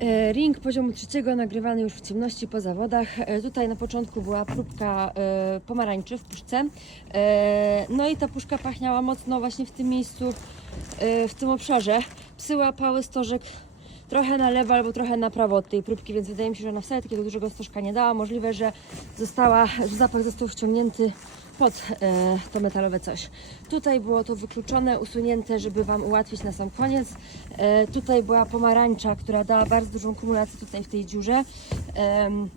E, Ring poziomu trzeciego nagrywany już w ciemności po zawodach. E, Tutaj na początku była próbka e, pomarańczy w puszce. No i ta puszka pachniała mocno właśnie w tym miejscu, w tym obszarze. Psy łapały stożek trochę na lewo albo trochę na prawo od tej próbki, więc wydaje mi się, że ona wcale takiego dużego stożka nie dała. Możliwe, że została, że zapach został wciągnięty pod e, to metalowe coś. Tutaj było to wykluczone, usunięte, żeby Wam ułatwić na sam koniec. E, tutaj była pomarańcza, która dała bardzo dużą kumulację tutaj w tej dziurze. Em,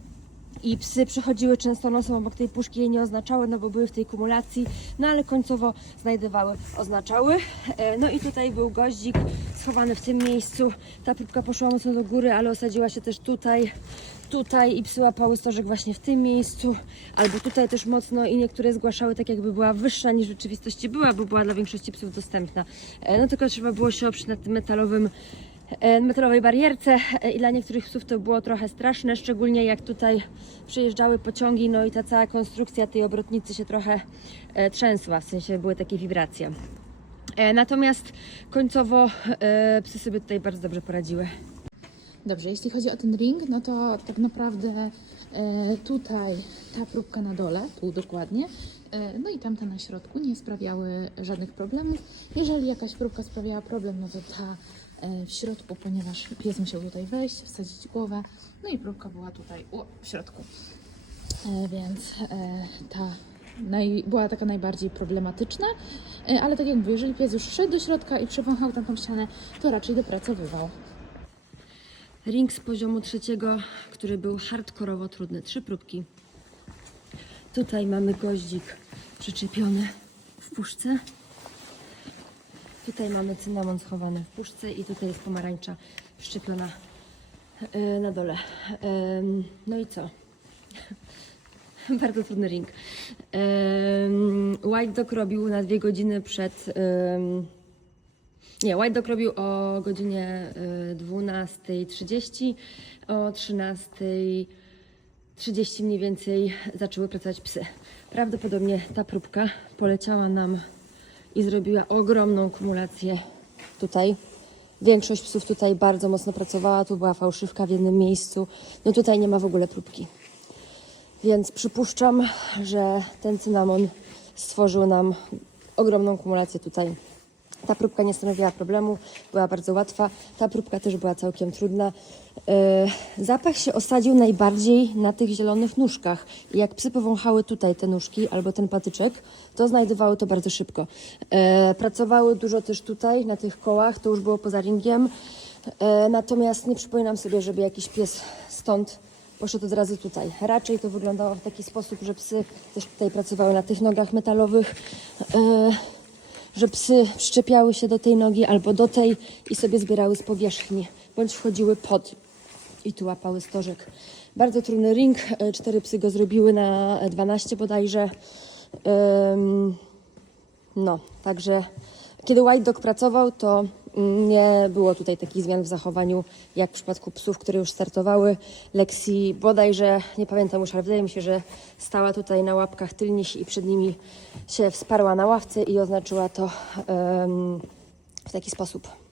i psy przechodziły często nosem obok tej puszki, jej nie oznaczały, no bo były w tej kumulacji, no ale końcowo znajdowały, oznaczały. E, No i tutaj był goździk schowany w tym miejscu. Ta próbka poszła mocno do góry, ale osadziła się też tutaj, tutaj i psy łapały stożek właśnie w tym miejscu, albo tutaj też mocno i niektóre zgłaszały tak jakby była wyższa niż w rzeczywistości była, bo była dla większości psów dostępna. E, No tylko trzeba było się oprzeć na tym metalowym e, metalowej barierce e, i dla niektórych psów to było trochę straszne, szczególnie jak tutaj przyjeżdżały pociągi, no i ta cała konstrukcja tej obrotnicy się trochę trzęsła, w sensie były takie wibracje. Natomiast końcowo psy sobie tutaj bardzo dobrze poradziły. Dobrze, jeśli chodzi o ten ring, no to tak naprawdę e, tutaj ta próbka na dole, tu dokładnie, e, no i tamta na środku nie sprawiały żadnych problemów. Jeżeli jakaś próbka sprawiała problem, no to ta e, w środku, ponieważ pies musiał tutaj wejść, wsadzić głowę, no i próbka była tutaj u, w środku. E, więc e, ta naj, była taka najbardziej problematyczna, e, ale tak jak mówię, jeżeli pies już szedł do środka i przewąchał tamtą ścianę, to raczej dopracowywał. Ring z poziomu trzeciego, który był hardkorowo trudny. Trzy próbki. Tutaj mamy goździk przyczepiony w puszce. Tutaj mamy cynamon schowany w puszce i tutaj jest pomarańcza przyczepiona e, na dole. No i co? Bardzo trudny ring. White Dog robił na dwie godziny przed nie, White Dog robił o godzinie y, 12.30. O 13.30 mniej więcej zaczęły pracować psy. Prawdopodobnie ta próbka poleciała nam i zrobiła ogromną kumulację tutaj. Większość psów tutaj bardzo mocno pracowała. Tu była fałszywka w jednym miejscu. No tutaj nie ma w ogóle próbki. Więc przypuszczam, że ten cynamon stworzył nam ogromną kumulację tutaj. Ta próbka nie stanowiła problemu, była bardzo łatwa. Ta próbka też była całkiem trudna. E, zapach się osadził najbardziej na tych zielonych nóżkach. I jak psy powąchały tutaj te nóżki albo ten patyczek, to znajdowały to bardzo szybko. E, pracowały dużo też tutaj, na tych kołach, to już było poza ringiem. E, natomiast nie przypominam sobie, żeby jakiś pies stąd poszedł od razu tutaj. Raczej to wyglądało w taki sposób, że psy też tutaj pracowały na tych nogach metalowych. Że psy przyczepiały się do tej nogi albo do tej i sobie zbierały z powierzchni, bądź wchodziły pod i tu łapały stożek. Bardzo trudny ring, e, cztery psy go zrobiły na 12 bodajże. Ym, no, także kiedy White Dog pracował, to nie było tutaj takich zmian w zachowaniu, jak w przypadku psów, które już startowały. Lexi bodajże, nie pamiętam już, ale wydaje mi się, że stała tutaj na łapkach tylnych i przed nimi się wsparła na ławce i oznaczyła to em, w taki sposób.